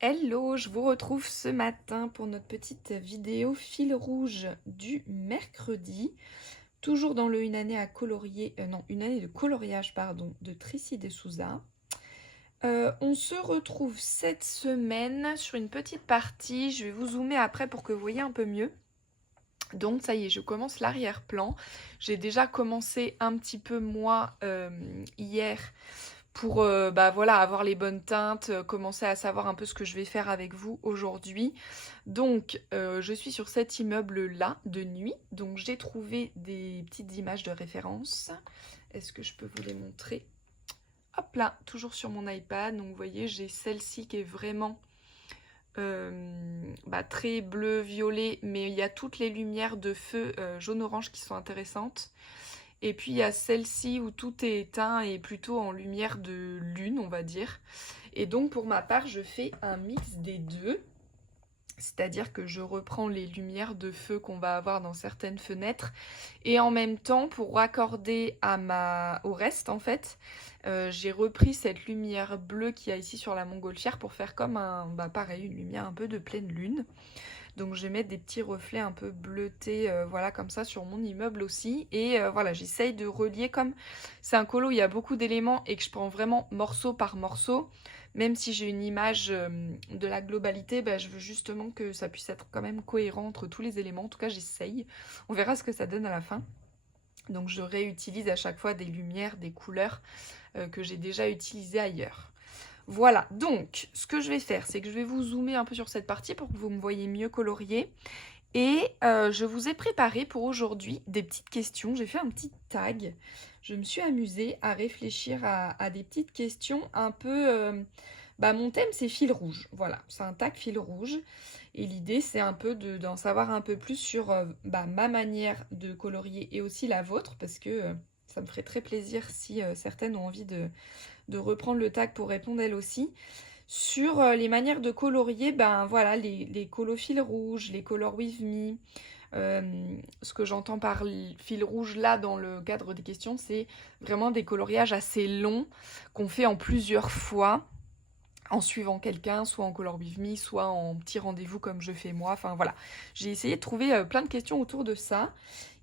Hello, je vous retrouve ce matin pour notre petite vidéo fil rouge du mercredi. Toujours dans le une année à colorier, une année de coloriage pardon, de Tricy de Souza. On se retrouve cette semaine sur une petite partie. Je vais vous zoomer après pour que vous voyez un peu mieux. Donc ça y est, je commence l'arrière-plan. J'ai déjà commencé un petit peu moi hier pour voilà, avoir les bonnes teintes, commencer à savoir un peu ce que je vais faire avec vous aujourd'hui. Donc je suis sur cet immeuble-là de nuit. Donc j'ai trouvé des petites images de référence. Est-ce que je peux vous les montrer? Hop là, toujours sur mon iPad. Donc vous voyez, j'ai celle-ci qui est vraiment très bleu, violet, mais il y a toutes les lumières de feu jaune-orange qui sont intéressantes. Et puis il y a celle-ci où tout est éteint et plutôt en lumière de lune, on va dire. Et donc pour ma part, je fais un mix des deux. C'est-à-dire que je reprends les lumières de feu qu'on va avoir dans certaines fenêtres. Et en même temps, pour raccorder au reste, en fait, j'ai repris cette lumière bleue qu'il y a ici sur la montgolfière pour faire comme pareil, une lumière un peu de pleine lune. Donc je vais mettre des petits reflets un peu bleutés, voilà, comme ça sur mon immeuble aussi. Et voilà, j'essaye de relier comme c'est un colo où il y a beaucoup d'éléments et que je prends vraiment morceau par morceau. Même si j'ai une image de la globalité, je veux justement que ça puisse être quand même cohérent entre tous les éléments. En tout cas, j'essaye. On verra ce que ça donne à la fin. Donc je réutilise à chaque fois des lumières, des couleurs que j'ai déjà utilisées ailleurs. Voilà, donc ce que je vais faire, c'est que je vais vous zoomer un peu sur cette partie pour que vous me voyez mieux colorier. Et je vous ai préparé pour aujourd'hui des petites questions. J'ai fait un petit tag. Je me suis amusée à réfléchir à des petites questions un peu... mon thème, c'est fil rouge. Voilà, c'est un tag fil rouge. Et l'idée, c'est un peu d'en savoir un peu plus sur ma manière de colorier et aussi la vôtre, parce que ça me ferait très plaisir si certaines ont envie de reprendre le tag pour répondre elles aussi. Sur les manières de colorier, voilà, les colos fil rouge, les color with me. Ce que j'entends par fil rouge là dans le cadre des questions, c'est vraiment des coloriages assez longs qu'on fait en plusieurs fois en suivant quelqu'un, soit en color with me, soit en petit rendez-vous comme je fais moi. Enfin voilà, j'ai essayé de trouver plein de questions autour de ça,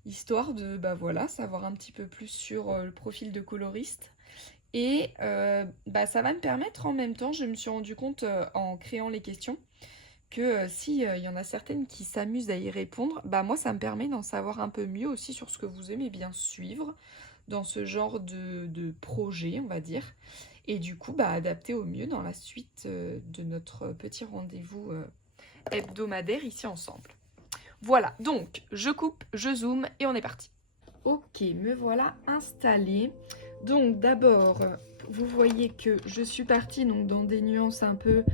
histoire de voilà, savoir un petit peu plus sur le profil de coloriste. Et ça va me permettre en même temps, je me suis rendu compte en créant les questions, que si il y en a certaines qui s'amusent à y répondre, moi ça me permet d'en savoir un peu mieux aussi sur ce que vous aimez bien suivre dans ce genre de projet, on va dire. Et du coup, adapter au mieux dans la suite de notre petit rendez-vous hebdomadaire ici ensemble. Voilà, donc je coupe, je zoome et on est parti. Ok, me voilà installée. Donc d'abord, vous voyez que je suis partie donc, dans des nuances un peu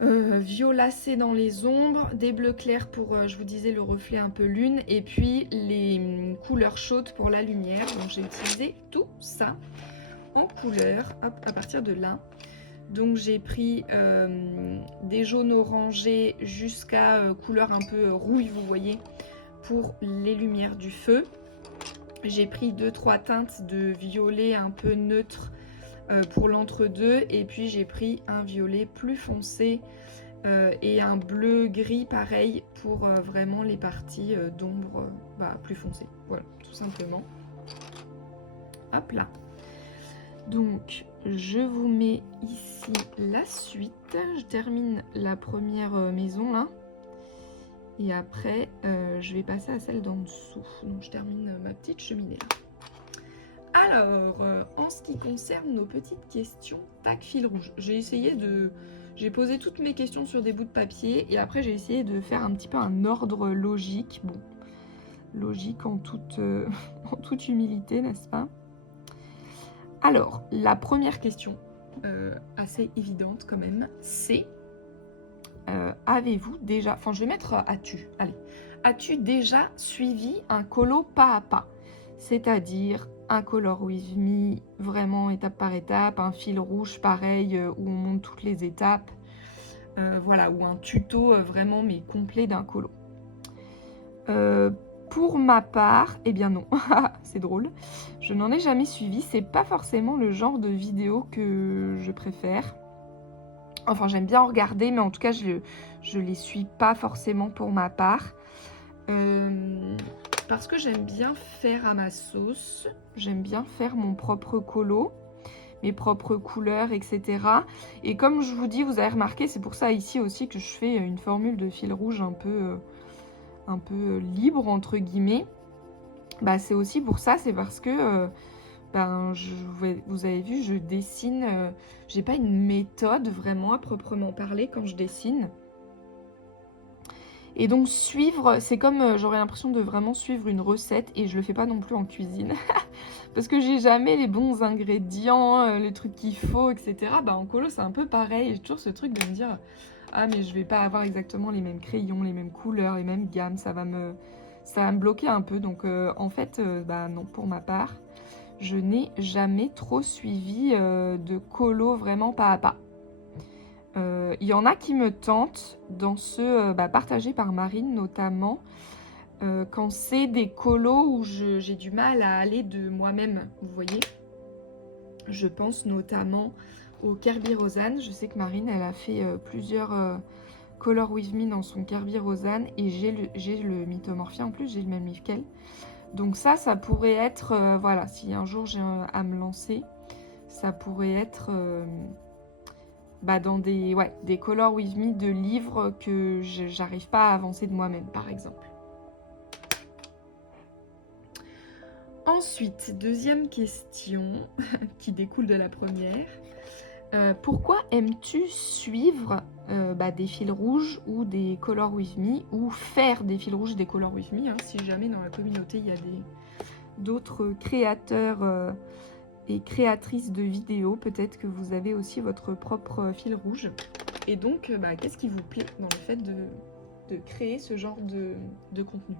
violacées dans les ombres, des bleus clairs pour, je vous disais, le reflet un peu lune, et puis les couleurs chaudes pour la lumière. Donc j'ai utilisé tout ça en couleur, hop, à partir de là. Donc j'ai pris des jaunes orangés jusqu'à couleur un peu rouille, vous voyez, pour les lumières du feu. J'ai pris 2-3 teintes de violet un peu neutre pour l'entre-deux. Et puis j'ai pris un violet plus foncé et un bleu gris pareil pour vraiment les parties d'ombre plus foncées. Voilà, tout simplement. Hop là. Donc je vous mets ici la suite. Je termine la première maison là. Et après, je vais passer à celle d'en dessous. Donc je termine ma petite cheminée là. Alors, en ce qui concerne nos petites questions, tac, fil rouge. J'ai posé toutes mes questions sur des bouts de papier et après j'ai essayé de faire un petit peu un ordre logique. Bon, logique en toute, en toute humilité, n'est-ce pas? Alors, la première question, assez évidente quand même, c'est avez-vous déjà... Enfin, je vais mettre as-tu. Allez. As-tu déjà suivi un colo pas à pas? C'est-à-dire un color with me, vraiment étape par étape, un fil rouge pareil où on monte toutes les étapes, voilà, ou un tuto vraiment mais complet d'un colo. Pour ma part, eh bien non, c'est drôle, je n'en ai jamais suivi, c'est pas forcément le genre de vidéo que je préfère. Enfin, j'aime bien en regarder, mais en tout cas, je les suis pas forcément pour ma part. Parce que j'aime bien faire à ma sauce, j'aime bien faire mon propre colo, mes propres couleurs, etc. Et comme je vous dis, vous avez remarqué, c'est pour ça ici aussi que je fais une formule de fil rouge un peu libre, entre guillemets. Bah, c'est aussi pour ça, c'est parce que vous avez vu, je dessine, j'ai pas une méthode vraiment à proprement parler quand je dessine. Et donc suivre, c'est comme j'aurais l'impression de vraiment suivre une recette et je le fais pas non plus en cuisine. Parce que j'ai jamais les bons ingrédients, les trucs qu'il faut, etc. Bah en colo c'est un peu pareil, j'ai toujours ce truc de me dire ah mais je vais pas avoir exactement les mêmes crayons, les mêmes couleurs, les mêmes gammes, ça va me bloquer un peu. Donc en fait, bah non, pour ma part, je n'ai jamais trop suivi de colo vraiment pas à pas. Il y en a qui me tentent dans ceux partagés par Marine notamment, quand c'est des colos où j'ai du mal à aller de moi-même, vous voyez. Je pense notamment au Kerby Rosanne. Je sais que Marine, elle a fait plusieurs Color With Me dans son Kerby Rosanne et j'ai le Mythomorphia en plus, j'ai le même livre qu'elle. Donc ça pourrait être, voilà, si un jour j'ai à me lancer, ça pourrait être dans des Color With Me de livres que j'arrive pas à avancer de moi-même, par exemple. Ensuite, deuxième question qui découle de la première. Pourquoi aimes-tu suivre des fils rouges ou des Color With Me ou faire des fils rouges et des Color With Me, hein, si jamais dans la communauté il y a d'autres créateurs et créatrices de vidéos, peut-être que vous avez aussi votre propre fil rouge. Et donc, qu'est-ce qui vous plaît dans le fait de créer ce genre de contenu ?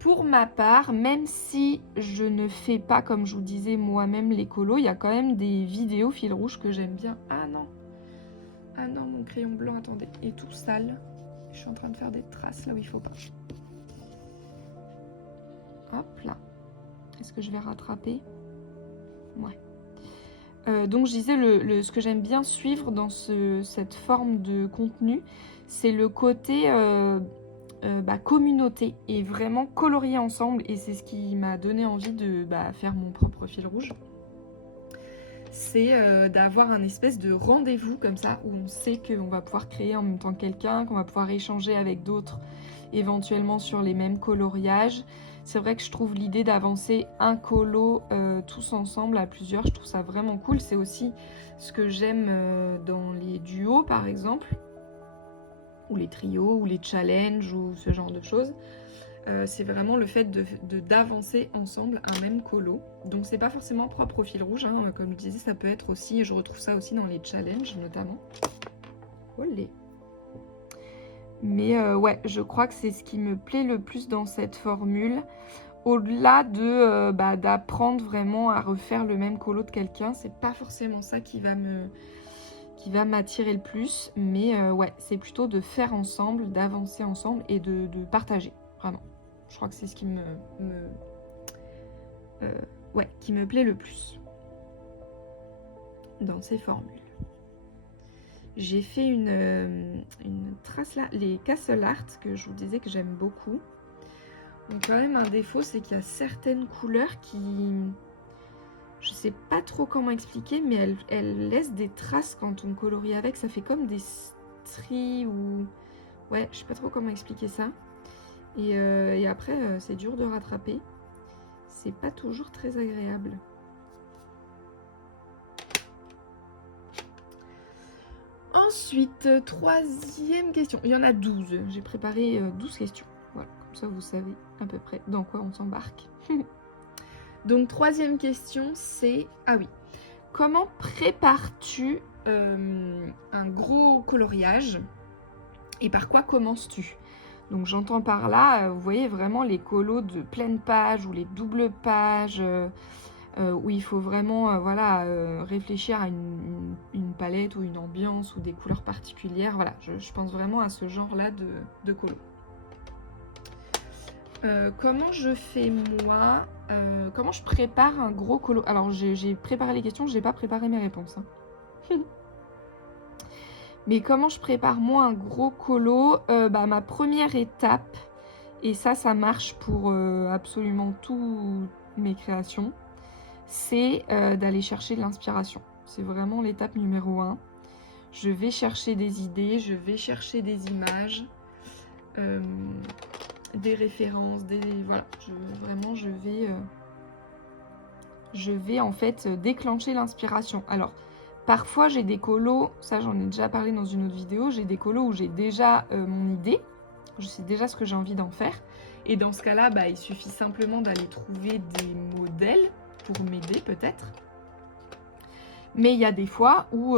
Pour ma part, même si je ne fais pas, comme je vous disais, moi-même les colos, il y a quand même des vidéos fil rouge que j'aime bien. Ah non, mon crayon blanc, attendez, est tout sale. Je suis en train de faire des traces là où il faut pas. Hop là. Est-ce que je vais rattraper? Ouais. Donc je disais, ce que j'aime bien suivre dans cette forme de contenu, c'est le côté communauté et vraiment colorier ensemble, et c'est ce qui m'a donné envie de faire mon propre fil rouge. C'est d'avoir un espèce de rendez-vous comme ça où on sait qu'on va pouvoir créer en même temps que quelqu'un, qu'on va pouvoir échanger avec d'autres éventuellement sur les mêmes coloriages. C'est vrai que je trouve l'idée d'avancer un colo tous ensemble à plusieurs, je trouve ça vraiment cool. C'est aussi ce que j'aime dans les duos par exemple, ou les trios, ou les challenges, ou ce genre de choses. C'est vraiment le fait d'avancer ensemble un même colo. Donc c'est pas forcément propre au fil rouge, hein. Comme je disais, ça peut être aussi, et je retrouve ça aussi dans les challenges notamment. Olé. Mais ouais, je crois que c'est ce qui me plaît le plus dans cette formule. Au-delà d'apprendre vraiment à refaire le même colo de quelqu'un, c'est pas forcément ça qui va m'attirer le plus. Mais ouais, c'est plutôt de faire ensemble, d'avancer ensemble et de partager, vraiment. Je crois que c'est ce qui qui me plaît le plus dans ces formules. J'ai fait une trace là, les Castle Art que je vous disais que j'aime beaucoup. Donc quand même un défaut, c'est qu'il y a certaines couleurs qui... Je sais pas trop comment expliquer, mais elles laissent des traces quand on colorie avec. Ça fait comme des stries ou... Ouais, je sais pas trop comment expliquer ça. Et après, c'est dur de rattraper. C'est pas toujours très agréable. Ensuite, troisième question. Il y en a 12. J'ai préparé 12 questions. Voilà, comme ça vous savez à peu près dans quoi on s'embarque. Donc, troisième question, c'est... Ah oui. Comment prépares-tu un gros coloriage et par quoi commences-tu? Donc j'entends par là, vous voyez vraiment les colos de pleine page ou les doubles pages où il faut vraiment réfléchir à une palette ou une ambiance ou des couleurs particulières. Voilà, je pense vraiment à ce genre-là de colos. Comment je fais moi comment je prépare un gros colo? Alors j'ai préparé les questions, j'ai pas préparé mes réponses. Hein. Mais comment je prépare moi un gros colo? Ma première étape, et ça marche pour absolument toutes mes créations, c'est d'aller chercher de l'inspiration. C'est vraiment l'étape numéro 1. Je vais chercher des idées, je vais chercher des images, des références, voilà. Je vais en fait déclencher l'inspiration. Alors, parfois j'ai des colos, ça j'en ai déjà parlé dans une autre vidéo, j'ai des colos où j'ai déjà mon idée, je sais déjà ce que j'ai envie d'en faire. Et dans ce cas-là, il suffit simplement d'aller trouver des modèles pour m'aider peut-être. Mais il y a des fois où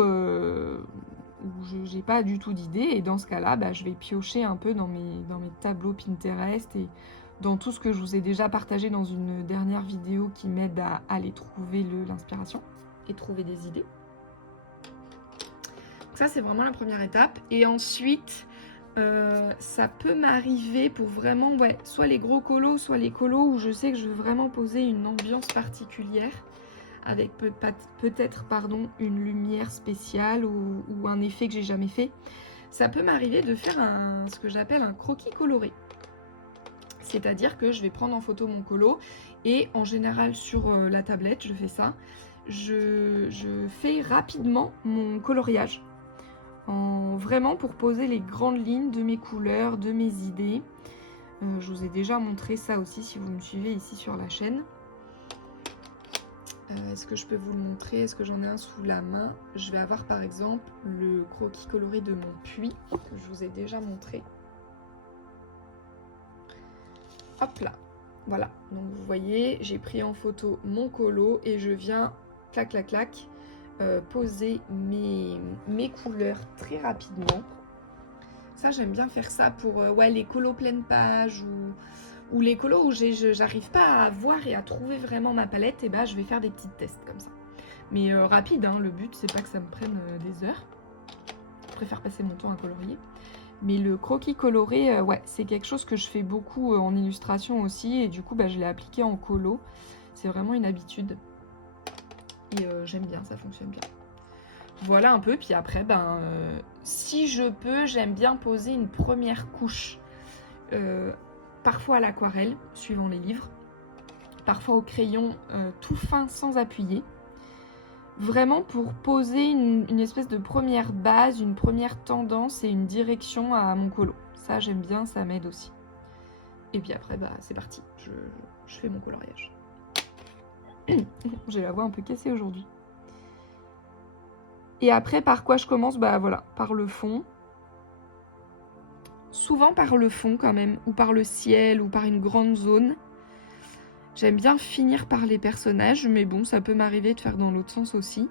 je n'ai pas du tout d'idée, et dans ce cas-là, je vais piocher un peu dans mes tableaux Pinterest et dans tout ce que je vous ai déjà partagé dans une dernière vidéo qui m'aide à aller trouver l'inspiration et trouver des idées. Donc ça, c'est vraiment la première étape. Et ensuite, ça peut m'arriver pour vraiment, soit les gros colos, soit les colos où je sais que je veux vraiment poser une ambiance particulière, avec peut-être une lumière spéciale ou un effet que j'ai jamais fait. Ça peut m'arriver de faire ce que j'appelle un croquis coloré. C'est-à-dire que je vais prendre en photo mon colo et en général sur la tablette, je fais ça. Je fais rapidement mon coloriage, vraiment pour poser les grandes lignes de mes couleurs, de mes idées. Je vous ai déjà montré ça aussi si vous me suivez ici sur la chaîne. Est-ce que je peux vous le montrer? Est-ce que j'en ai un sous la main? Je vais avoir par exemple le croquis coloré de mon puits que je vous ai déjà montré. Hop là, voilà. Donc vous voyez, j'ai pris en photo mon colo et je viens, clac, clac, clac, poser mes couleurs très rapidement. Ça, j'aime bien faire ça pour les colos pleine page ou les colos où j'arrive pas à voir et à trouver vraiment ma palette, et je vais faire des petits tests comme ça. Mais rapide, hein, le but c'est pas que ça me prenne des heures. Je préfère passer mon temps à colorier. Mais le croquis coloré, c'est quelque chose que je fais beaucoup en illustration aussi, et du coup je l'ai appliqué en colo. C'est vraiment une habitude. Et j'aime bien, ça fonctionne bien. Voilà un peu, puis après, si je peux, j'aime bien poser une première couche. Parfois à l'aquarelle, suivant les livres, parfois au crayon tout fin sans appuyer, vraiment pour poser une espèce de première base, une première tendance et une direction à mon colo. Ça j'aime bien, ça m'aide aussi. Et puis après c'est parti, je fais mon coloriage. J'ai la voix un peu cassée aujourd'hui. Et après par quoi je commence? Voilà, par le fond. Souvent par le fond quand même, ou par le ciel, ou par une grande zone. J'aime bien finir par les personnages, mais bon, ça peut m'arriver de faire dans l'autre sens aussi.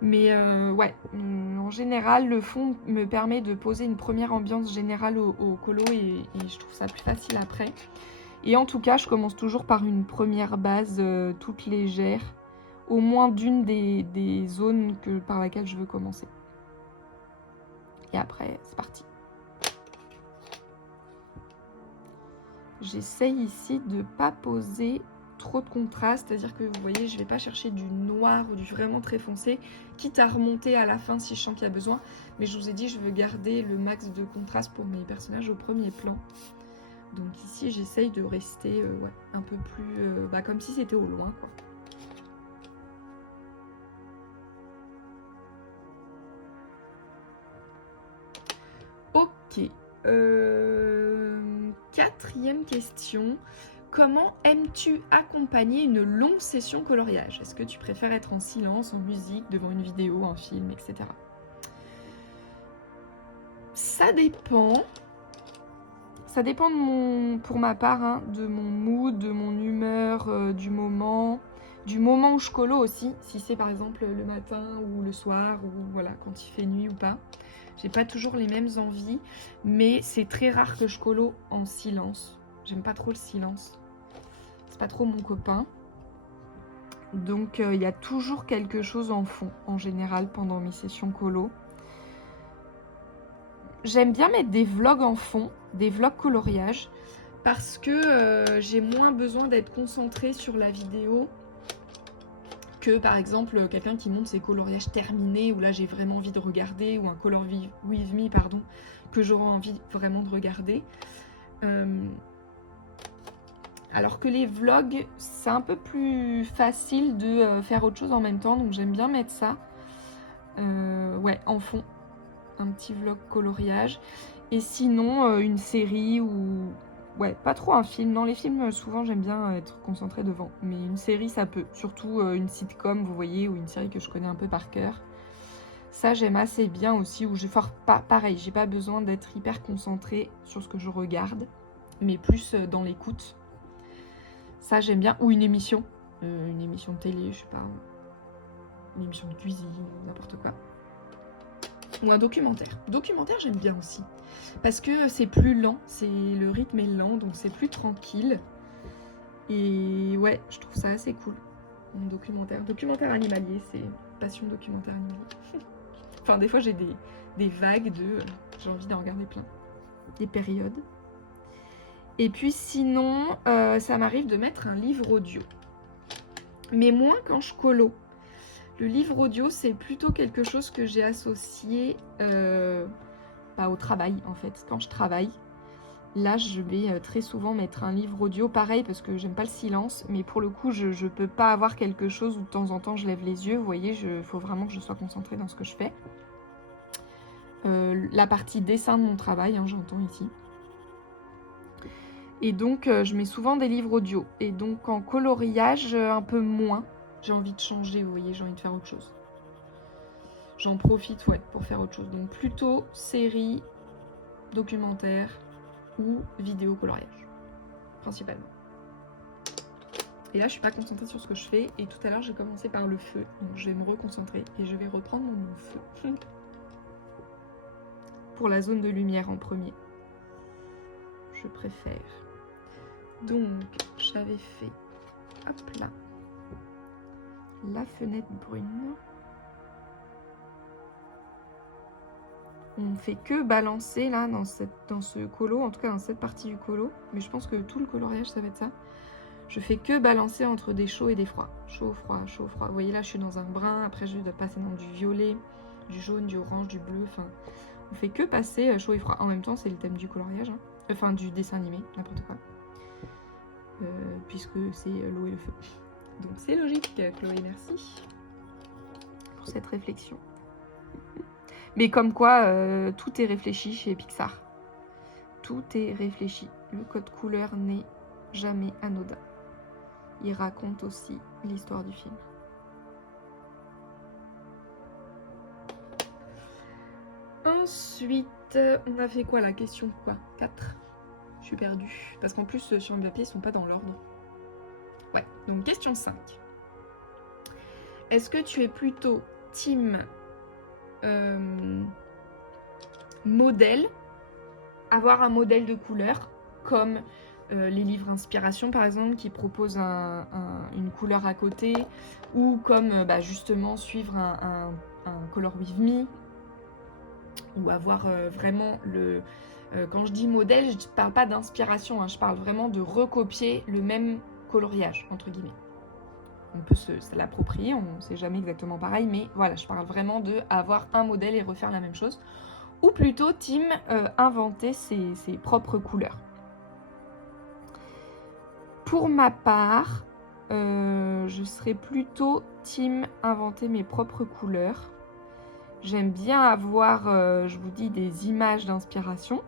Mais en général, le fond me permet de poser une première ambiance générale au colo, et je trouve ça plus facile après. Et en tout cas, je commence toujours par une première base toute légère, au moins d'une des zones par laquelle je veux commencer. Et après, c'est parti. J'essaye ici de ne pas poser trop de contraste, c'est-à-dire que vous voyez, je ne vais pas chercher du noir ou du vraiment très foncé, quitte à remonter à la fin si je sens qu'il y a besoin. Mais je vous ai dit, je veux garder le max de contraste pour mes personnages au premier plan. Donc ici, j'essaye de rester un peu plus comme si c'était au loin, quoi. Ok. Quatrième question. Comment aimes-tu accompagner une longue session coloriage? Est-ce que tu préfères être en silence, en musique, devant une vidéo, un film, etc. Ça dépend. Ça dépend pour ma part, de mon mood, de mon humeur, du moment où je colo aussi. Si c'est par exemple le matin ou le soir, ou voilà, quand il fait nuit ou pas. J'ai pas toujours les mêmes envies, mais c'est très rare que je colo en silence. J'aime pas trop le silence. C'est pas trop mon copain. Donc il y a toujours quelque chose en fond, en général, pendant mes sessions colo. J'aime bien mettre des vlogs en fond, des vlogs coloriage, parce que j'ai moins besoin d'être concentrée sur la vidéo que par exemple quelqu'un qui monte ses coloriages terminés où là j'ai vraiment envie de regarder, ou un Color With Me pardon, que j'aurai envie vraiment de regarder. Alors que les vlogs, c'est un peu plus facile de faire autre chose en même temps, donc j'aime bien mettre ça ouais, en fond, un petit vlog coloriage. Et sinon une série ou... Ouais, pas trop un film. Dans les films, souvent, j'aime bien être concentrée devant. Mais une série, ça peut. Surtout une sitcom, vous voyez, ou une série que je connais un peu par cœur. Ça, j'aime assez bien aussi. Où pareil, j'ai pas besoin d'être hyper concentrée sur ce que je regarde, mais plus dans l'écoute. Ça, j'aime bien. Ou une émission de télé, je sais pas. Une émission de cuisine, n'importe quoi. Ou un documentaire. Documentaire, j'aime bien aussi. Parce que c'est plus lent, le rythme est lent, donc c'est plus tranquille. Et ouais, je trouve ça assez cool. Un documentaire. Documentaire animalier, c'est passion documentaire animalier. Enfin, des fois, j'ai des vagues de... j'ai envie d'en regarder plein. Des périodes. Et puis sinon, ça m'arrive de mettre un livre audio. Mais moins quand je colo. Le livre audio, c'est plutôt quelque chose que j'ai associé au travail, en fait. Quand je travaille, là, je vais très souvent mettre un livre audio. Pareil, parce que j'aime pas le silence. Mais pour le coup, je peux pas avoir quelque chose où de temps en temps, je lève les yeux. Vous voyez, faut vraiment que je sois concentrée dans ce que je fais. La partie dessin de mon travail, hein, j'entends ici. Et donc, je mets souvent des livres audio. Et donc, en coloriage, un peu moins. J'ai envie de changer, vous voyez, j'ai envie de faire autre chose. J'en profite, ouais, pour faire autre chose. Donc, plutôt série, documentaire ou vidéo coloriage, principalement. Et là, je suis pas concentrée sur ce que je fais. Et tout à l'heure, j'ai commencé par le feu. Donc, je vais me reconcentrer et je vais reprendre mon feu. Pour la zone de lumière en premier. Je préfère. Donc, j'avais fait, hop là, la fenêtre brune. On fait que balancer là dans ce colo, en tout cas dans cette partie du colo. Mais je pense que tout le coloriage, ça va être ça. Je fais que balancer entre des chauds et des froids. Chaud, froid, chaud, froid. Vous voyez là, je suis dans un brun. Après, je dois passer dans du violet, du jaune, du orange, du bleu. Enfin, on fait que passer chaud et froid. En même temps, c'est le thème du coloriage. Hein. Enfin, du dessin animé, n'importe quoi. Puisque c'est l'eau et le feu. Donc c'est logique, Chloé, merci pour cette réflexion. Mais comme quoi, tout est réfléchi chez Pixar. Tout est réfléchi. Le code couleur n'est jamais anodin. Il raconte aussi l'histoire du film. Ensuite, on a fait quoi la question quoi 4. Je suis perdue. Parce qu'en plus, sur le papier, ils sont pas dans l'ordre. Ouais, donc question 5. Est-ce que tu es plutôt team modèle, avoir un modèle de couleur, comme les livres inspiration par exemple, qui proposent une couleur à côté, ou comme justement suivre un Color With Me, ou avoir vraiment le... quand je dis modèle, je ne parle pas d'inspiration, hein, je parle vraiment de recopier le même coloriage, entre guillemets. On peut se l'approprier, on ne sait jamais exactement pareil, mais voilà, je parle vraiment de avoir un modèle et refaire la même chose. Ou plutôt, team, inventer ses propres couleurs. Pour ma part, je serais plutôt team inventer mes propres couleurs. J'aime bien avoir, je vous dis, des images d'inspiration.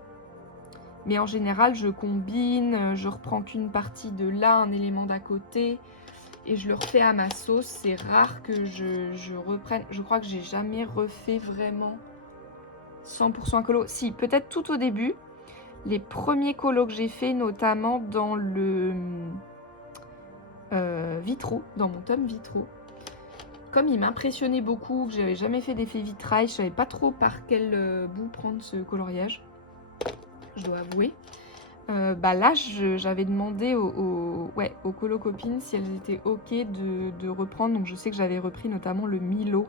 Mais en général, je combine, je reprends qu'une partie de là, un élément d'à côté, et je le refais à ma sauce. C'est rare que je reprenne. Je crois que j'ai jamais refait vraiment 100% colo. Si, peut-être tout au début. Les premiers colos que j'ai fait, notamment dans le vitraux, dans mon tome vitraux. Comme il m'impressionnait beaucoup, que j'avais jamais fait d'effet vitrail, je savais pas trop par quel bout prendre ce coloriage. Je dois avouer. Là, j'avais demandé aux colocopines si elles étaient ok de reprendre. Donc je sais que j'avais repris notamment le Milo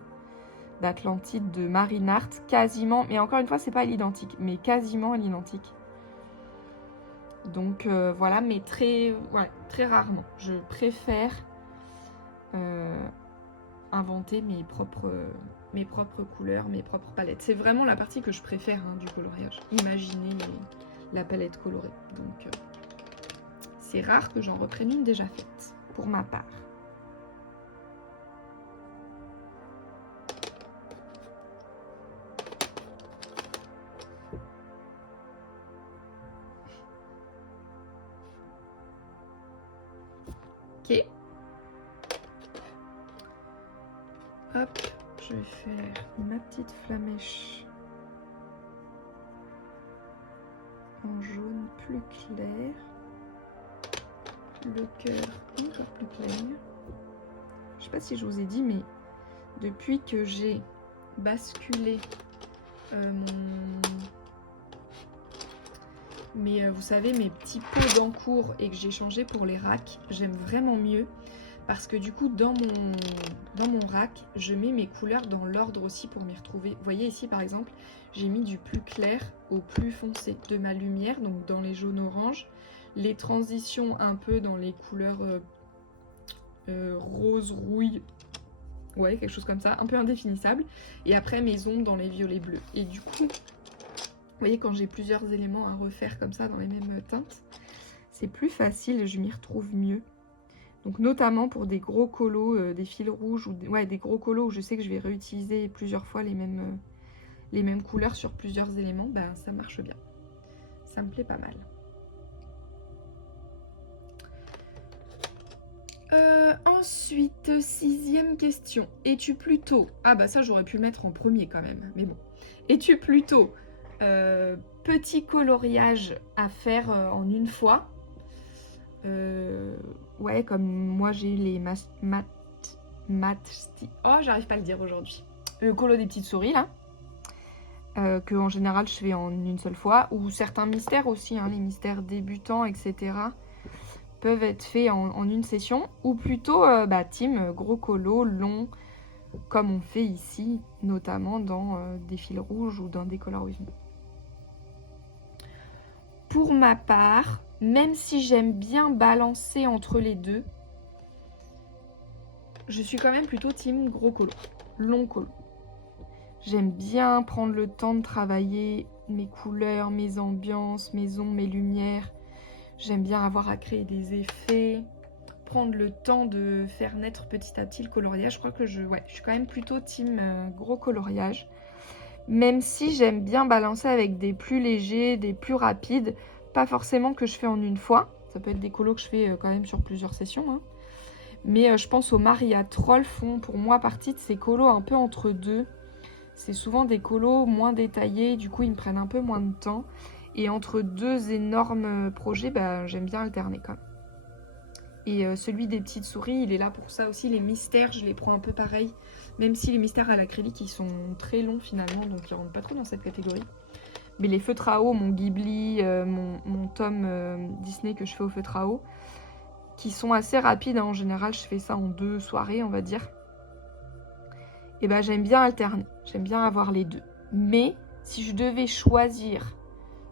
d'Atlantide de Marine Art, quasiment, mais encore une fois c'est pas l'identique, mais quasiment à l'identique. Donc voilà, mais très rarement. Je préfère inventer mes propres couleurs, mes propres palettes. C'est vraiment la partie que je préfère du coloriage. Imaginer la palette colorée. Donc c'est rare que j'en reprenne une déjà faite, pour ma part. Ok. Hop, je vais faire ma petite flamèche en jaune plus clair. Le cœur encore plus clair. Je sais pas si je vous ai dit, mais depuis que j'ai basculé vous savez, mes petits pots d'encours et que j'ai changé pour les racks, j'aime vraiment mieux parce que du coup dans mon rack, je mets mes couleurs dans l'ordre aussi pour m'y retrouver. Vous voyez ici par exemple, j'ai mis du plus clair au plus foncé de ma lumière, donc dans les jaunes orange, les transitions un peu dans les couleurs rose, rouille, ouais, quelque chose comme ça, un peu indéfinissable, et après mes ombres dans les violets bleus. Et du coup, vous voyez, quand j'ai plusieurs éléments à refaire comme ça dans les mêmes teintes, c'est plus facile et je m'y retrouve mieux. Donc notamment pour des gros colos, des fils rouges, ou des gros colos où je sais que je vais réutiliser plusieurs fois les mêmes couleurs sur plusieurs éléments, ben ça marche bien. Ça me plaît pas mal. Ensuite, 6e question. Es-tu plutôt... Ah bah ça j'aurais pu le mettre en premier quand même, mais bon. Es-tu plutôt petit coloriage à faire en une fois, ouais, comme moi j'ai les oh, j'arrive pas à le dire aujourd'hui. Le colo des petites souris là, que en général je fais en une seule fois, ou certains mystères aussi, les mystères débutants, etc. peuvent être faits en une session, ou plutôt team gros colo long, comme on fait ici, notamment dans des fils rouges ou dans des Color With Me. Pour ma part, même si j'aime bien balancer entre les deux, je suis quand même plutôt team gros colo, long colo. J'aime bien prendre le temps de travailler mes couleurs, mes ambiances, mes ombres, mes lumières. J'aime bien avoir à créer des effets, prendre le temps de faire naître petit à petit le coloriage. Je crois que je suis quand même plutôt team gros coloriage. Même si j'aime bien balancer avec des plus légers, des plus rapides, pas forcément que je fais en une fois. Ça peut être des colos que je fais quand même sur plusieurs sessions. Mais je pense aux Maria Troll font pour moi partie de ces colos un peu entre deux. C'est souvent des colos moins détaillés, du coup ils me prennent un peu moins de temps. Et entre deux énormes projets, j'aime bien alterner quand même. Et celui des petites souris, il est là pour ça aussi. Les mystères, je les prends un peu pareil. Même si les mystères à l'acrylique, ils sont très longs finalement, donc ils rentrent pas trop dans cette catégorie. Mais les feutres à eau, mon Ghibli, mon tome Disney que je fais au feutre à eau, qui sont assez rapides, en général, je fais ça en 2 soirées, on va dire. Et j'aime bien alterner, j'aime bien avoir les deux. Mais si je devais choisir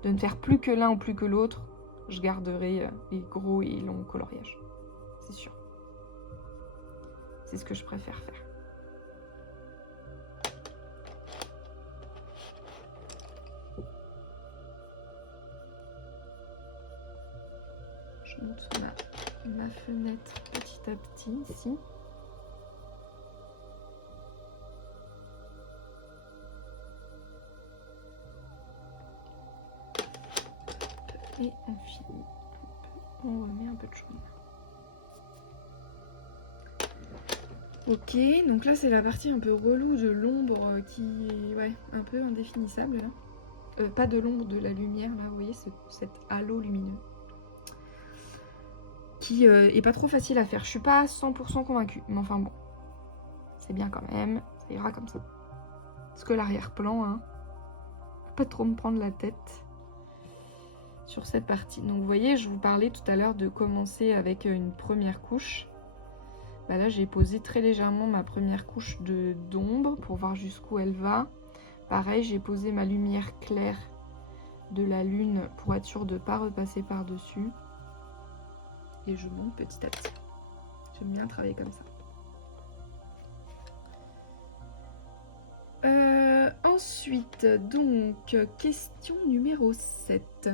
de ne faire plus que l'un ou plus que l'autre, je garderai les gros et longs coloriages. C'est sûr. C'est ce que je préfère faire. Je monte sur ma fenêtre petit à petit ici. Et on finit. On remet un peu de jaune. Ok, donc là c'est la partie un peu relou de l'ombre qui est un peu indéfinissable là. Pas de l'ombre, de la lumière là, vous voyez cet halo lumineux. Qui est pas trop facile à faire. Je suis pas 100% convaincue, mais enfin bon. C'est bien quand même, ça ira comme ça. Parce que l'arrière-plan, pas trop me prendre la tête sur cette partie. Donc vous voyez, je vous parlais tout à l'heure de commencer avec une première couche. Là j'ai posé très légèrement ma première couche d'ombre pour voir jusqu'où elle va. Pareil, j'ai posé ma lumière claire de la lune pour être sûr de ne pas repasser par-dessus. Et je monte petit à petit. J'aime bien travailler comme ça. Ensuite, donc, question numéro 7.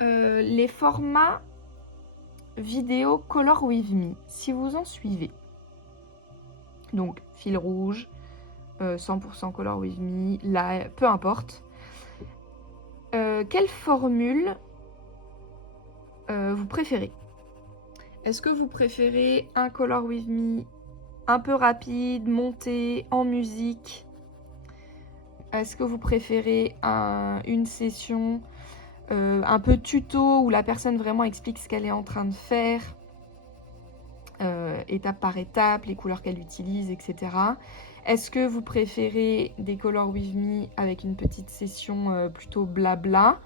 Les formats vidéo Color With Me, si vous en suivez. Donc, fil rouge, 100% Color With Me, là, peu importe. Quelle formule vous préférez? Est-ce que vous préférez un Color With Me un peu rapide, monté, en musique? Est-ce que vous préférez une session un peu tuto où la personne vraiment explique ce qu'elle est en train de faire, étape par étape, les couleurs qu'elle utilise, etc. Est-ce que vous préférez des Color With Me avec une petite session plutôt blabla,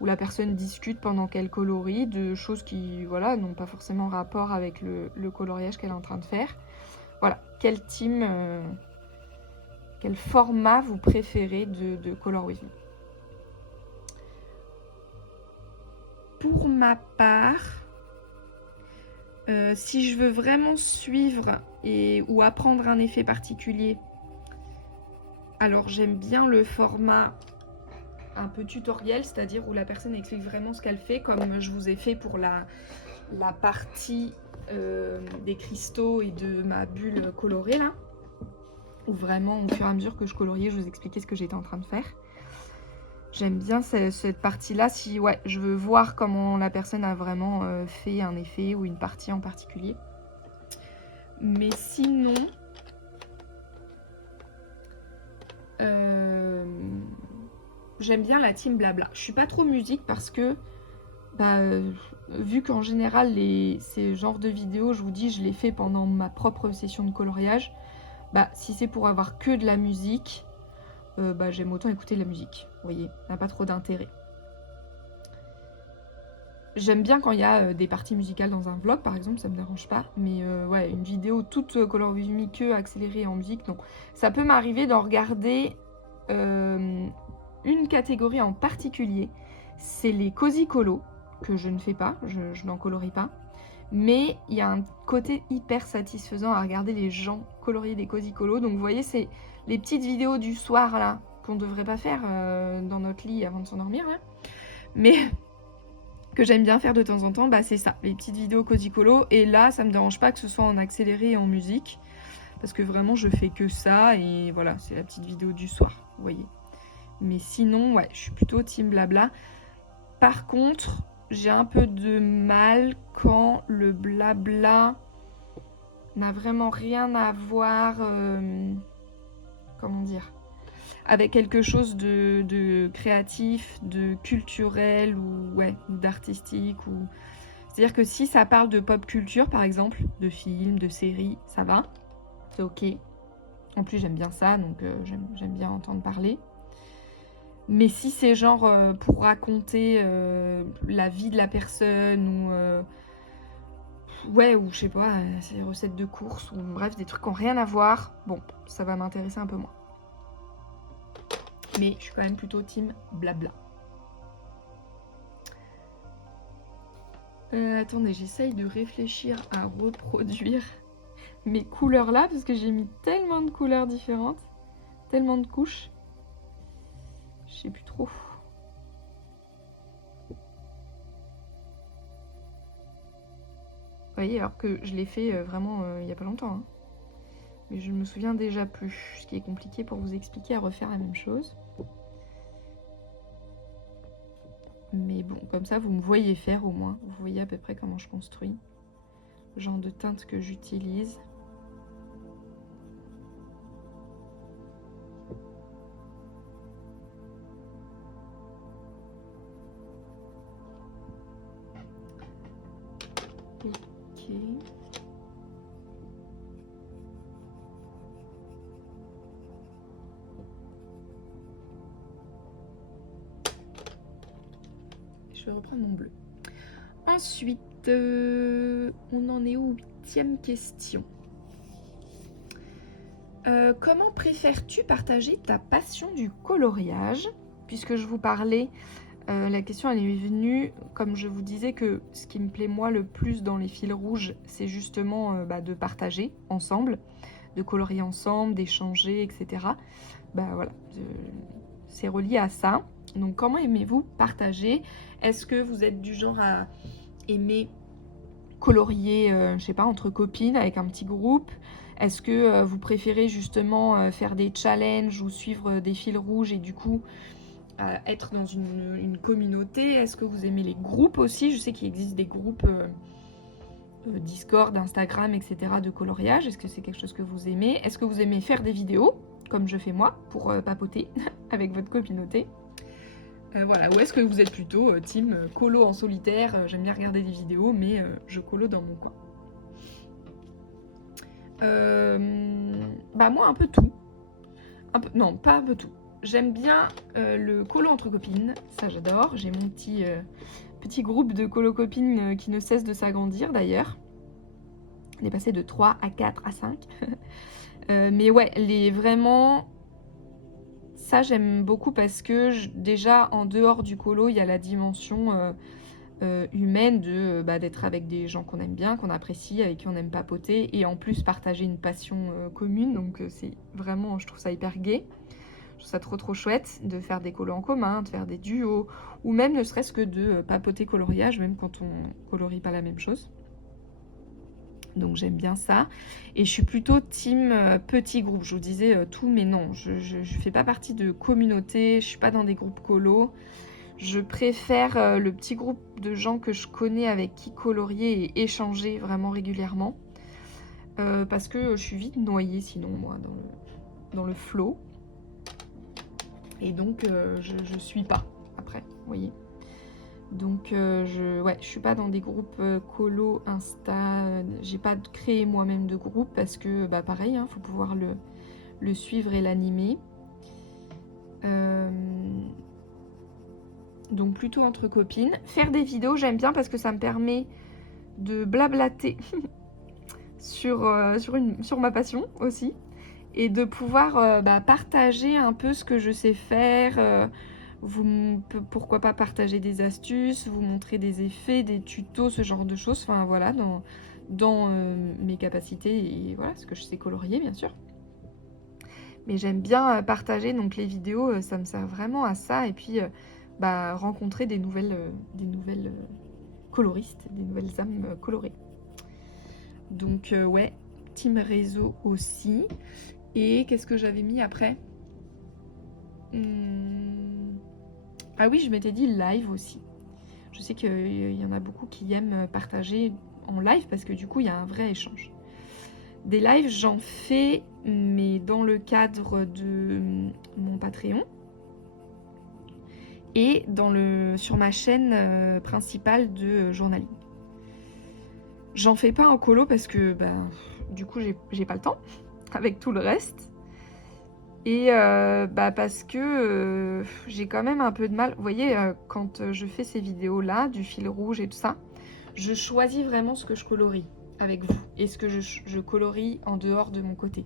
où la personne discute pendant qu'elle colorie de choses qui voilà, n'ont pas forcément rapport avec le coloriage qu'elle est en train de faire? Voilà, quel format vous préférez de Color With Me? Pour ma part, si je veux vraiment suivre ou apprendre un effet particulier, alors j'aime bien le format un peu tutoriel, c'est-à-dire où la personne explique vraiment ce qu'elle fait, comme je vous ai fait pour la partie des cristaux et de ma bulle colorée là, où vraiment au fur et à mesure que je coloriais, je vous expliquais ce que j'étais en train de faire. J'aime bien cette partie-là, si ouais, je veux voir comment la personne a vraiment fait un effet ou une partie en particulier. Mais sinon, j'aime bien la team blabla. Je suis pas trop musique parce que, vu qu'en général, ces genres de vidéos, je vous dis, je les fais pendant ma propre session de coloriage, si c'est pour avoir que de la musique, j'aime autant écouter la musique. Vous voyez, ça n'a pas trop d'intérêt. J'aime bien quand il y a des parties musicales dans un vlog, par exemple, ça me dérange pas. Mais ouais, une vidéo toute Color With Me que accélérée en musique, non. Ça peut m'arriver d'en regarder une catégorie en particulier. C'est les cozy colo, que je ne fais pas, je n'en colorie pas. Mais il y a un côté hyper satisfaisant à regarder les gens colorier des cozy colo. Donc vous voyez, c'est les petites vidéos du soir là, qu'on ne devrait pas faire dans notre lit avant de s'endormir là. Mais que j'aime bien faire de temps en temps, c'est ça, les petites vidéos cozy colo. Et là, ça me dérange pas que ce soit en accéléré et en musique, parce que vraiment, je fais que ça. Et voilà, c'est la petite vidéo du soir, vous voyez. Mais sinon, ouais, je suis plutôt team blabla. Par contre, j'ai un peu de mal quand le blabla n'a vraiment rien à voir, comment dire, avec quelque chose de créatif, de culturel ou ouais, d'artistique. C'est-à-dire que si ça parle de pop culture, par exemple, de films, de séries, ça va, c'est ok. En plus, j'aime bien ça, donc j'aime bien entendre parler. Mais si c'est genre pour raconter la vie de la personne ouais, ou je sais pas, c'est des recettes de course ou bref, des trucs qui n'ont rien à voir, bon, ça va m'intéresser un peu moins. Mais je suis quand même plutôt team blabla. Attendez, j'essaye de réfléchir à reproduire mes couleurs là, parce que j'ai mis tellement de couleurs différentes, tellement de couches. Je sais plus trop. Vous voyez, alors que je l'ai fait vraiment il y a pas longtemps. Hein. Mais je ne me souviens déjà plus, ce qui est compliqué pour vous expliquer à refaire la même chose. Mais bon, comme ça, vous me voyez faire au moins. Vous voyez à peu près comment je construis. Le genre de teinte que j'utilise. Ok. Je vais reprendre mon bleu. Ensuite, on en est au 8e question. Comment préfères-tu partager ta passion du coloriage? Puisque je vous parlais, la question elle est venue, comme je vous disais que ce qui me plaît moi le plus dans les fils rouges, c'est justement de partager ensemble, de colorier ensemble, d'échanger, etc. Voilà, c'est relié à ça. Donc comment aimez-vous partager? Est-ce que vous êtes du genre à aimer colorier, je sais pas, entre copines, avec un petit groupe? Est-ce que vous préférez justement faire des challenges ou suivre des fils rouges et du coup être dans une communauté? Est-ce que vous aimez les groupes aussi? Je sais qu'il existe des groupes Discord, Instagram, etc. de coloriage. Est-ce que c'est quelque chose que vous aimez? Est-ce que vous aimez faire des vidéos, comme je fais moi, pour papoter avec votre communauté? Voilà. Ou est-ce que vous êtes plutôt team colo en solitaire? J'aime bien regarder des vidéos, mais je colo dans mon coin. Moi, un peu tout. Non, pas un peu tout. J'aime bien le colo entre copines, ça j'adore. J'ai mon petit groupe de colo-copines qui ne cesse de s'agrandir d'ailleurs. On est passé de 3 à 4 à 5. Mais ouais, vraiment... Ça, j'aime beaucoup parce que déjà, en dehors du colo, il y a la dimension humaine d'être avec des gens qu'on aime bien, qu'on apprécie, avec qui on aime papoter, et en plus partager une passion commune. Donc c'est vraiment, je trouve ça hyper gai. Je trouve ça trop chouette de faire des colos en commun, de faire des duos, ou même ne serait-ce que de papoter coloriage, même quand on colorie pas la même chose. Donc j'aime bien ça. Et je suis plutôt team petit groupe. Je vous disais tout, mais non, je fais pas partie de communauté, je suis pas dans des groupes colos. Je préfère le petit groupe de gens que je connais avec qui colorier et échanger vraiment régulièrement. Parce que je suis vite noyée sinon, moi, dans le flow. Et donc, je suis pas après, vous voyez. Donc, je suis pas dans des groupes colo, Insta. J'ai pas créé moi-même de groupe parce que, pareil, faut pouvoir le suivre et l'animer. Donc, plutôt entre copines. Faire des vidéos, j'aime bien parce que ça me permet de blablater sur ma passion aussi. Et de pouvoir partager un peu ce que je sais faire. Pourquoi pas partager des astuces, vous montrer des effets, des tutos, ce genre de choses. Enfin voilà, dans mes capacités et voilà, ce que je sais colorier bien sûr. Mais j'aime bien partager, donc les vidéos, ça me sert vraiment à ça. Et puis rencontrer des nouvelles coloristes, des nouvelles âmes colorées. Donc ouais, team réseau aussi. Et qu'est-ce que j'avais mis après? Ah oui, je m'étais dit live aussi. Je sais qu'il y en a beaucoup qui aiment partager en live parce que du coup, il y a un vrai échange. Des lives, j'en fais, mais dans le cadre de mon Patreon et sur ma chaîne principale de journaling. J'en fais pas en colo parce que du coup, j'ai pas le temps avec tout le reste. Et parce que j'ai quand même un peu de mal. Vous voyez, quand je fais ces vidéos-là, du fil rouge et tout ça, je choisis vraiment ce que je colorie avec vous et ce que je colorie en dehors de mon côté.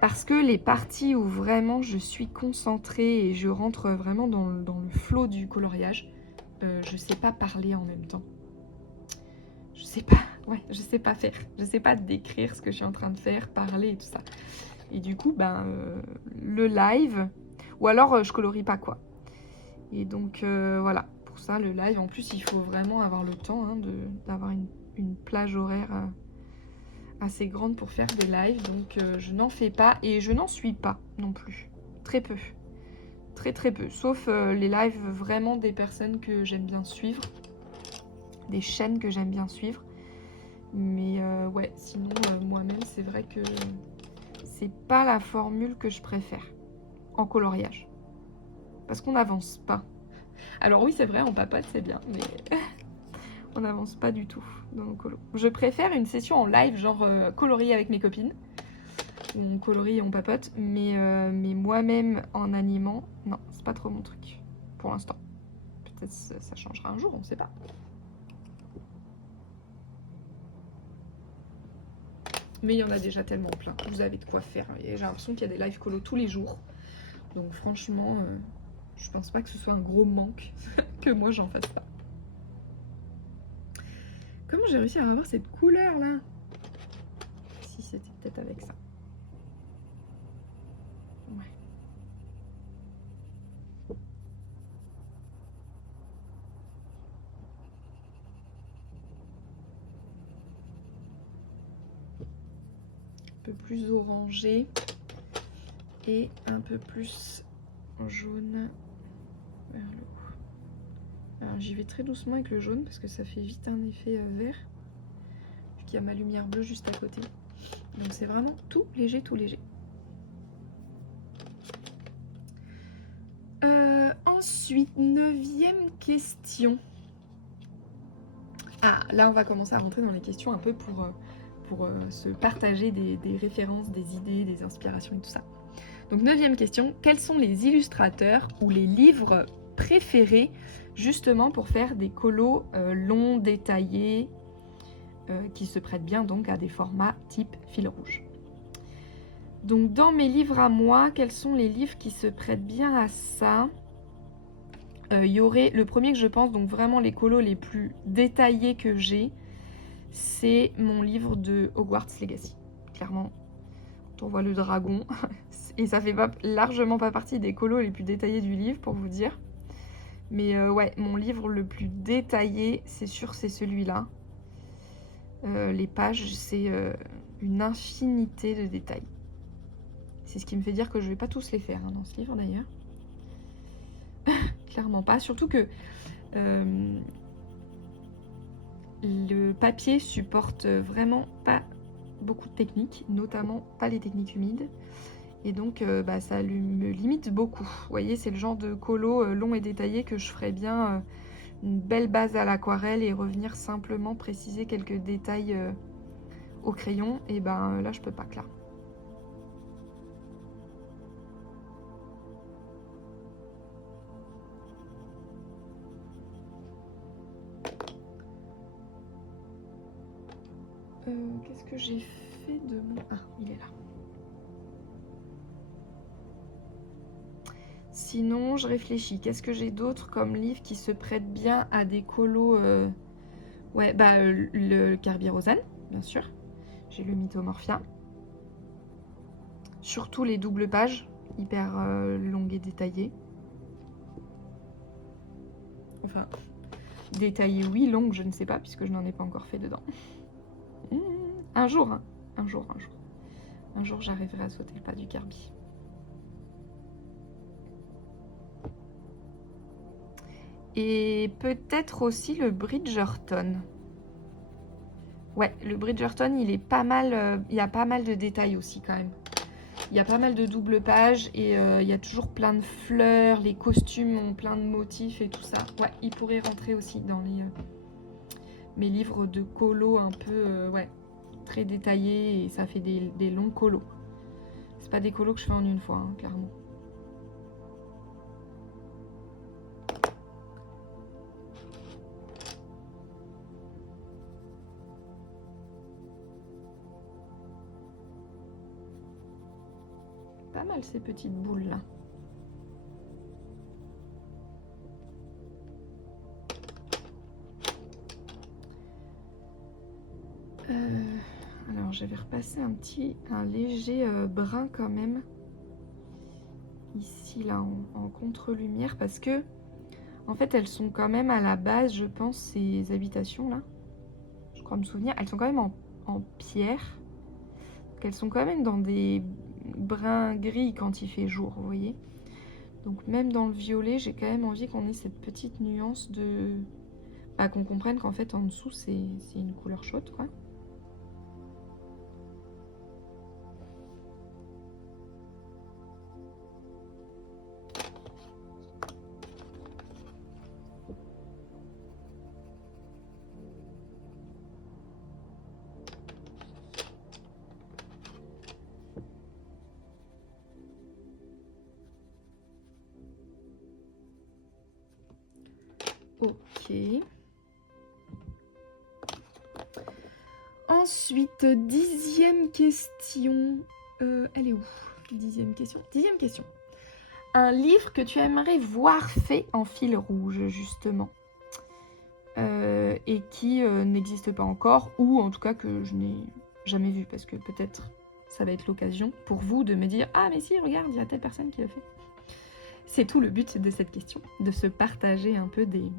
Parce que les parties où vraiment je suis concentrée et je rentre vraiment dans le flow du coloriage, je sais pas parler en même temps. Je sais pas faire. Je sais pas décrire ce que je suis en train de faire, parler et tout ça. Et du coup, le live, ou alors je colorie pas quoi. Et donc voilà, pour ça le live, en plus il faut vraiment avoir le temps d'avoir une plage horaire assez grande pour faire des lives. Donc je n'en fais pas et je n'en suis pas non plus. Très peu. Très peu. Sauf les lives vraiment des personnes que j'aime bien suivre. Des chaînes que j'aime bien suivre. Mais ouais, sinon moi-même c'est vrai que c'est pas la formule que je préfère en coloriage. Parce qu'on n'avance pas. Alors oui, c'est vrai, on papote, c'est bien, mais on n'avance pas du tout dans nos colos. Je préfère une session en live, genre colorier avec mes copines. On colorie et on papote, mais moi-même en animant, non, c'est pas trop mon truc, pour l'instant. Peut-être ça changera un jour, on sait pas. Mais il y en a déjà tellement plein. Vous avez de quoi faire. Et j'ai l'impression qu'il y a des live colo tous les jours. Donc franchement, je pense pas que ce soit un gros manque que moi j'en fasse pas. Comment j'ai réussi à avoir cette couleur là? Si c'était peut-être avec ça. Ouais. Un peu plus orangé et un peu plus jaune vers le haut. Alors j'y vais très doucement avec le jaune parce que ça fait vite un effet vert. Vu qu'il y a ma lumière bleue juste à côté. Donc c'est vraiment tout léger, tout léger. Ensuite, 9e question. Ah, là on va commencer à rentrer dans les questions un peu pour se partager des références, des idées, des inspirations et tout ça. Donc 9e question, quels sont les illustrateurs ou les livres préférés justement pour faire des colos longs, détaillés, qui se prêtent bien donc à des formats type fil rouge. Donc dans mes livres à moi, quels sont les livres qui se prêtent bien à ça? Il y aurait le premier que je pense, donc vraiment les colos les plus détaillés que j'ai, c'est mon livre de Hogwarts Legacy. Clairement, quand on voit le dragon, et ça fait largement pas partie des colos les plus détaillés du livre pour vous dire. Mais ouais, mon livre le plus détaillé, c'est sûr, c'est celui-là. Les pages, c'est une infinité de détails. C'est ce qui me fait dire que je vais pas tous les faire hein, dans ce livre d'ailleurs. Clairement pas, surtout que le papier supporte vraiment pas beaucoup de techniques, notamment pas les techniques humides. Et donc ça me limite beaucoup. Vous voyez, c'est le genre de colo long et détaillé que je ferais bien une belle base à l'aquarelle et revenir simplement préciser quelques détails au crayon. Et là je peux pas, clairement. Qu'est-ce que j'ai fait de mon... Ah, il est là. Sinon, je réfléchis. Qu'est-ce que j'ai d'autre comme livre qui se prête bien à des colos Ouais, le Carbirosane, bien sûr. J'ai le Mythomorphia. Surtout les doubles pages, hyper longues et détaillées. Enfin, détaillées oui, longues, je ne sais pas, puisque je n'en ai pas encore fait dedans. Un jour, hein. Un jour. Un jour, j'arriverai à sauter le pas du Carbi. Et peut-être aussi le Bridgerton. Ouais, le Bridgerton, il est pas mal. Il y a pas mal de détails aussi quand même. Il y a pas mal de doubles pages et il y a toujours plein de fleurs. Les costumes ont plein de motifs et tout ça. Ouais, il pourrait rentrer aussi dans mes livres de colo un peu très détaillés et ça fait des longs colos. C'est pas des colos que je fais en une fois, hein, clairement. Pas mal ces petites boules là. Alors je vais repasser un léger brun quand même. Ici là en contre-lumière parce que en fait elles sont quand même à la base, je pense, ces habitations là. Je crois me souvenir, elles sont quand même en pierre. Donc, elles sont quand même dans des bruns gris quand il fait jour, vous voyez. Donc même dans le violet, j'ai quand même envie qu'on ait cette petite nuance de... qu'on comprenne qu'en fait en dessous c'est une couleur chaude quoi. Ok. Ensuite, 10e question. Elle est où? 10e question. 10e question. Un livre que tu aimerais voir fait en fil rouge, justement. Et qui n'existe pas encore, ou en tout cas que je n'ai jamais vu, parce que peut-être ça va être l'occasion pour vous de me dire « Ah mais si, regarde, il y a telle personne qui l'a fait ». C'est tout le but de cette question, de se partager un peu des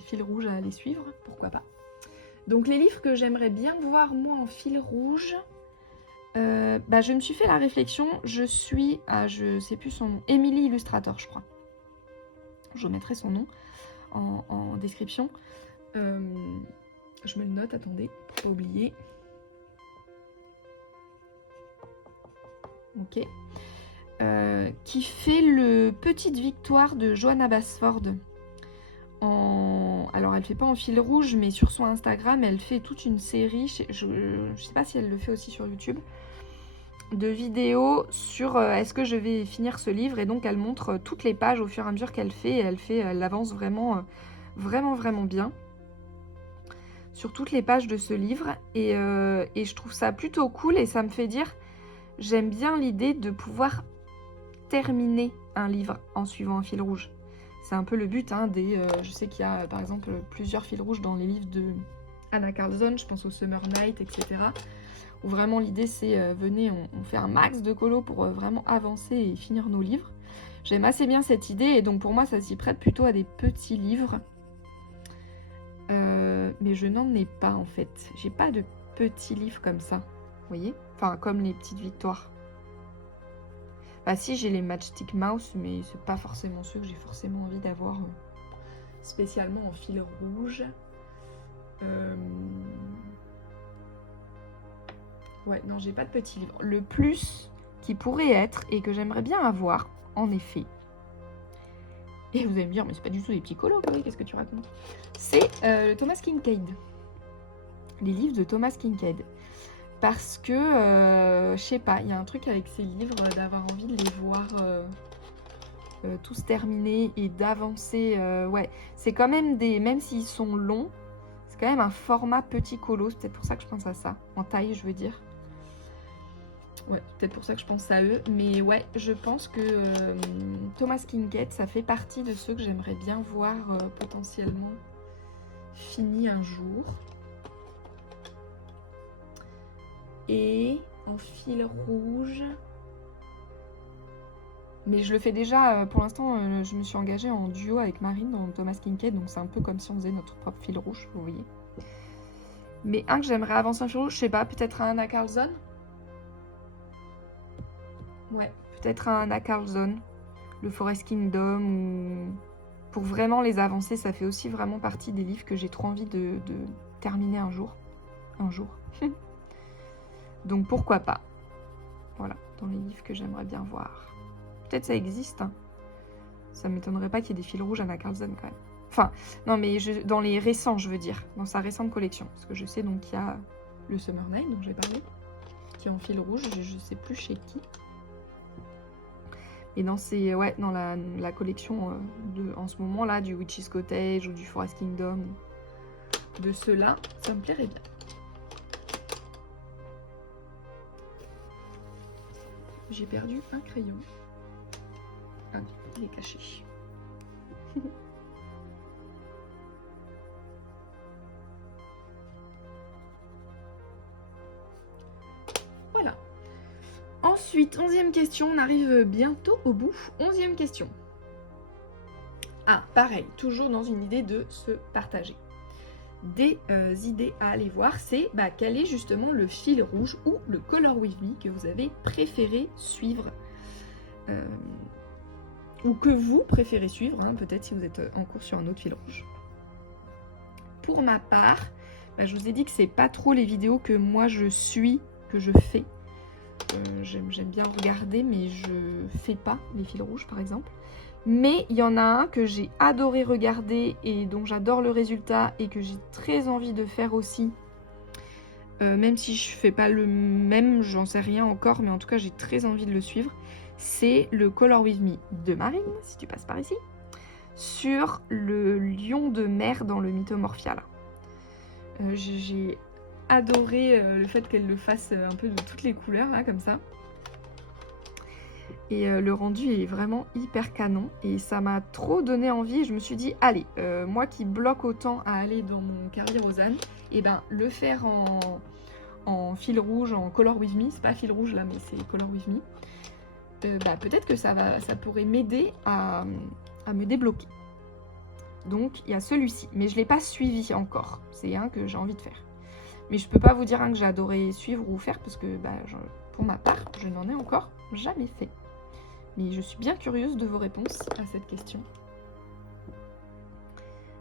fils rouges à aller suivre, pourquoi pas. Donc les livres que j'aimerais bien voir moi en fil rouge, je me suis fait la réflexion, je sais plus son nom, Emily Illustrator je crois. Je mettrai son nom en description. Je me le note, attendez, pour pas oublier. Ok. Qui fait le Petite Victoire de Johanna Basford. Alors elle fait pas en fil rouge, mais sur son Instagram, elle fait toute une série, je sais pas si elle le fait aussi sur YouTube, de vidéos sur est-ce que je vais finir ce livre, et donc elle montre toutes les pages au fur et à mesure qu'elle fait, et elle avance vraiment bien sur toutes les pages de ce livre, et je trouve ça plutôt cool, et ça me fait dire, j'aime bien l'idée de pouvoir terminer un livre en suivant un fil rouge. C'est un peu le but, hein, je sais qu'il y a par exemple plusieurs fils rouges dans les livres de Anna Carlson, je pense au Summer Night, etc. Où vraiment l'idée c'est, venez, on fait un max de colo pour vraiment avancer et finir nos livres. J'aime assez bien cette idée, et donc pour moi ça s'y prête plutôt à des petits livres. Mais je n'en ai pas en fait. J'ai pas de petits livres comme ça, vous voyez? Enfin, comme les petites victoires. Bah si, j'ai les Matchstick Mouse, mais c'est pas forcément ceux que j'ai forcément envie d'avoir spécialement en fil rouge. Ouais, non, j'ai pas de petits livres. Le plus qui pourrait être, et que j'aimerais bien avoir, en effet, et vous allez me dire, mais c'est pas du tout des petits colos, oui, qu'est-ce que tu racontes? C'est le Thomas Kinkade. Les livres de Thomas Kinkade. Parce que, je sais pas, il y a un truc avec ces livres, d'avoir envie de les voir tous terminés et d'avancer. Ouais, c'est quand même même s'ils sont longs, c'est quand même un format petit colo. C'est peut-être pour ça que je pense à ça. En taille, je veux dire. Ouais, peut-être pour ça que je pense à eux. Mais ouais, je pense que Thomas Kinkade, ça fait partie de ceux que j'aimerais bien voir potentiellement finis un jour. Et en fil rouge. Mais je le fais déjà, pour l'instant, je me suis engagée en duo avec Marine dans Thomas Kinkade, donc c'est un peu comme si on faisait notre propre fil rouge, vous voyez. Mais un que j'aimerais avancer en fil rouge, je sais pas, peut-être un Anna Carlson. Ouais, peut-être un Anna Carlson, le Forest Kingdom, ou... Pour vraiment les avancer, ça fait aussi vraiment partie des livres que j'ai trop envie de terminer un jour. Un jour. Donc pourquoi pas. Voilà, dans les livres que j'aimerais bien voir. Peut-être ça existe, hein. Ça m'étonnerait pas qu'il y ait des fils rouges Anna Carlson quand même. Enfin, non mais dans les récents, je veux dire, dans sa récente collection. Parce que je sais donc qu'il y a le Summer Night dont j'ai parlé, qui est en fil rouge, je sais plus chez qui. Et dans dans la collection en ce moment là, du Witch's Cottage ou du Forest Kingdom, de ceux-là, ça me plairait bien. J'ai perdu un crayon. Ah non, il est caché. Voilà. Ensuite, 11e question, on arrive bientôt au bout. 11e question. Ah, pareil, toujours dans une idée de se partager. Des idées à aller voir, c'est quel est justement le fil rouge ou le color with me que vous avez préféré suivre. Ou que vous préférez suivre, hein, peut-être si vous êtes en cours sur un autre fil rouge. Pour ma part, je vous ai dit que c'est pas trop les vidéos que moi je suis, que je fais. J'aime bien regarder, mais je fais pas les fils rouges par exemple. Mais il y en a un que j'ai adoré regarder et dont j'adore le résultat et que j'ai très envie de faire aussi. Même si je fais pas le même, j'en sais rien encore, mais en tout cas j'ai très envie de le suivre. C'est le Color With Me de Marine, si tu passes par ici, sur le lion de mer dans le Mythomorphia là. J'ai adoré le fait qu'elle le fasse un peu de toutes les couleurs, là, comme ça. Et le rendu est vraiment hyper canon. Et ça m'a trop donné envie. Je me suis dit, allez, moi qui bloque autant à aller dans mon Carrier Rosanne, et ben le faire en fil rouge, en Color With Me. C'est pas fil rouge là, mais c'est Color With Me. Peut-être que ça pourrait m'aider à me débloquer. Donc il y a celui-ci, mais je ne l'ai pas suivi encore. C'est un que j'ai envie de faire. Mais je peux pas vous dire un que j'ai adoré suivre ou faire parce que pour ma part, je n'en ai encore jamais fait. Mais je suis bien curieuse de vos réponses à cette question.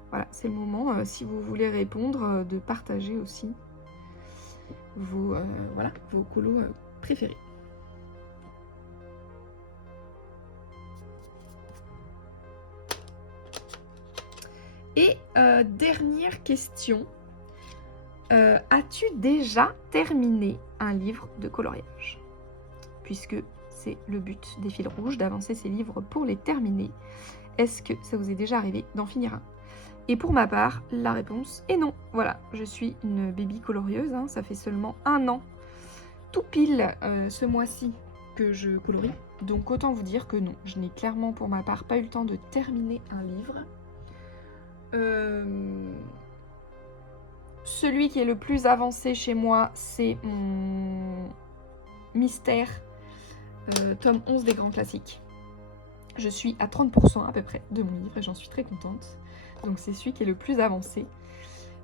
Voilà, c'est le moment, si vous voulez répondre, de partager aussi vos colos préférés. Et dernière question. As-tu déjà terminé un livre de coloriage? Puisque c'est le but des fils rouges, d'avancer ces livres pour les terminer. Est-ce que ça vous est déjà arrivé d'en finir un? Et pour ma part, la réponse est non. Voilà, je suis une baby colorieuse, hein, ça fait seulement 1 an, tout pile ce mois-ci que je colorie. Donc autant vous dire que non, je n'ai clairement pour ma part pas eu le temps de terminer un livre. Celui qui est le plus avancé chez moi, c'est mon Mystère, tome 11 des grands classiques. Je suis à 30% à peu près de mon livre et j'en suis très contente. Donc c'est celui qui est le plus avancé.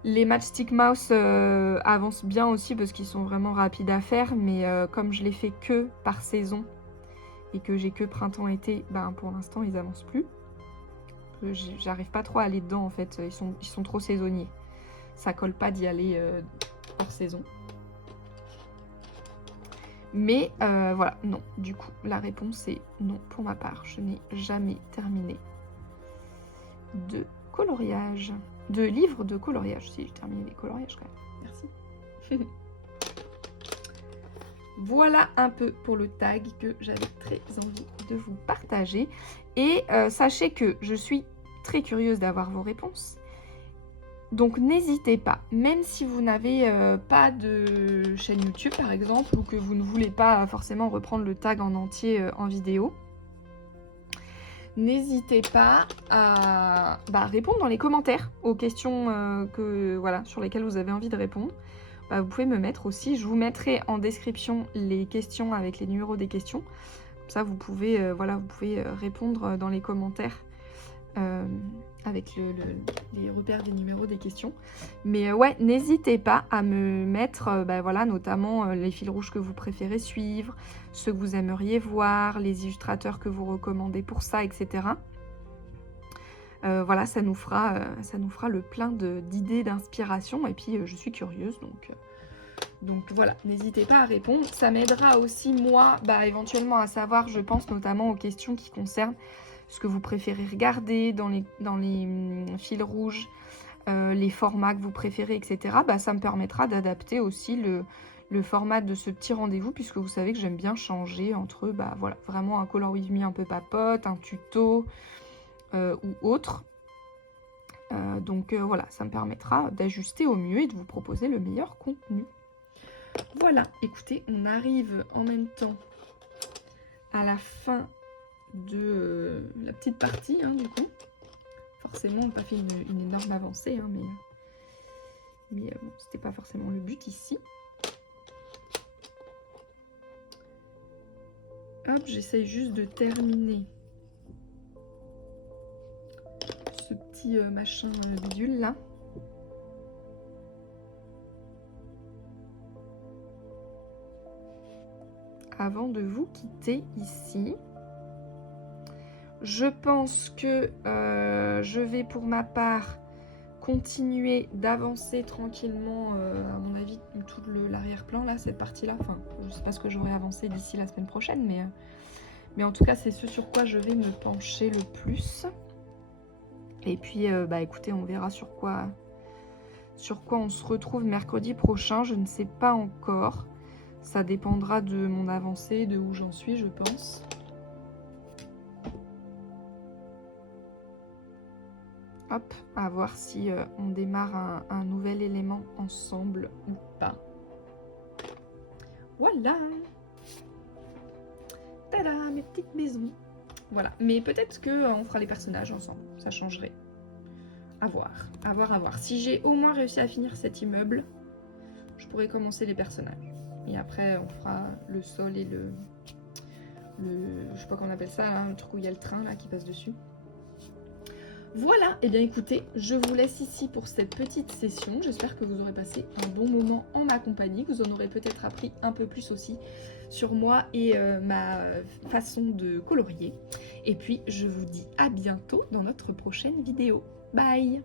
Les Matchstick Mouse avancent bien aussi parce qu'ils sont vraiment rapides à faire, mais comme je les fais que par saison et que j'ai que printemps-été, pour l'instant ils avancent plus. J'arrive pas trop à aller dedans en fait, ils sont trop saisonniers. Ça colle pas d'y aller hors saison. Mais voilà, non. Du coup, la réponse est non pour ma part. Je n'ai jamais terminé de coloriage. De livres de coloriage. Si, j'ai terminé les coloriages quand même. Merci. Voilà un peu pour le tag que j'avais très envie de vous partager. Et sachez que je suis très curieuse d'avoir vos réponses. Donc n'hésitez pas, même si vous n'avez pas de chaîne YouTube par exemple, ou que vous ne voulez pas forcément reprendre le tag en entier en vidéo, n'hésitez pas à répondre dans les commentaires aux questions sur lesquelles vous avez envie de répondre. Vous pouvez me mettre aussi, je vous mettrai en description les questions avec les numéros des questions. Comme ça vous pouvez répondre dans les commentaires. Avec les repères des numéros des questions. Mais ouais, n'hésitez pas à me mettre notamment les fils rouges que vous préférez suivre, ceux que vous aimeriez voir, les illustrateurs que vous recommandez pour ça, etc. Ça nous fera le plein d'idées, d'inspiration. Et puis je suis curieuse, donc voilà, n'hésitez pas à répondre. Ça m'aidera aussi moi éventuellement à savoir, je pense notamment aux questions qui concernent ce que vous préférez regarder dans les fils rouges, les formats que vous préférez, etc. Ça me permettra d'adapter aussi le format de ce petit rendez-vous, puisque vous savez que j'aime bien changer entre vraiment un Color With Me un peu papote, un tuto ou autre. Ça me permettra d'ajuster au mieux et de vous proposer le meilleur contenu. Voilà, écoutez, on arrive en même temps à la fin de la petite partie, du coup. Forcément, on n'a pas fait une énorme avancée, mais bon, c'était pas forcément le but ici. Hop, j'essaye juste de terminer ce petit machin bidule là. Avant de vous quitter ici. Je pense que je vais pour ma part continuer d'avancer tranquillement, à mon avis, tout l'arrière-plan, là, cette partie-là. Enfin, je ne sais pas ce que j'aurai avancé d'ici la semaine prochaine, mais en tout cas, c'est ce sur quoi je vais me pencher le plus. Et puis, écoutez, on verra sur quoi on se retrouve mercredi prochain. Je ne sais pas encore. Ça dépendra de mon avancée, de où j'en suis, je pense. Hop, à voir si on démarre un nouvel élément ensemble ou pas. Voilà. Tada, mes petites maisons. Voilà, mais peut-être qu'on fera les personnages ensemble, ça changerait. À voir, à voir, à voir. Si j'ai au moins réussi à finir cet immeuble, je pourrais commencer les personnages. Et après, on fera le sol et le je sais pas comment on appelle ça, hein, le truc où il y a le train là qui passe dessus. Voilà, et bien écoutez, je vous laisse ici pour cette petite session. J'espère que vous aurez passé un bon moment en ma compagnie, que vous en aurez peut-être appris un peu plus aussi sur moi et ma façon de colorier. Et puis, je vous dis à bientôt dans notre prochaine vidéo. Bye!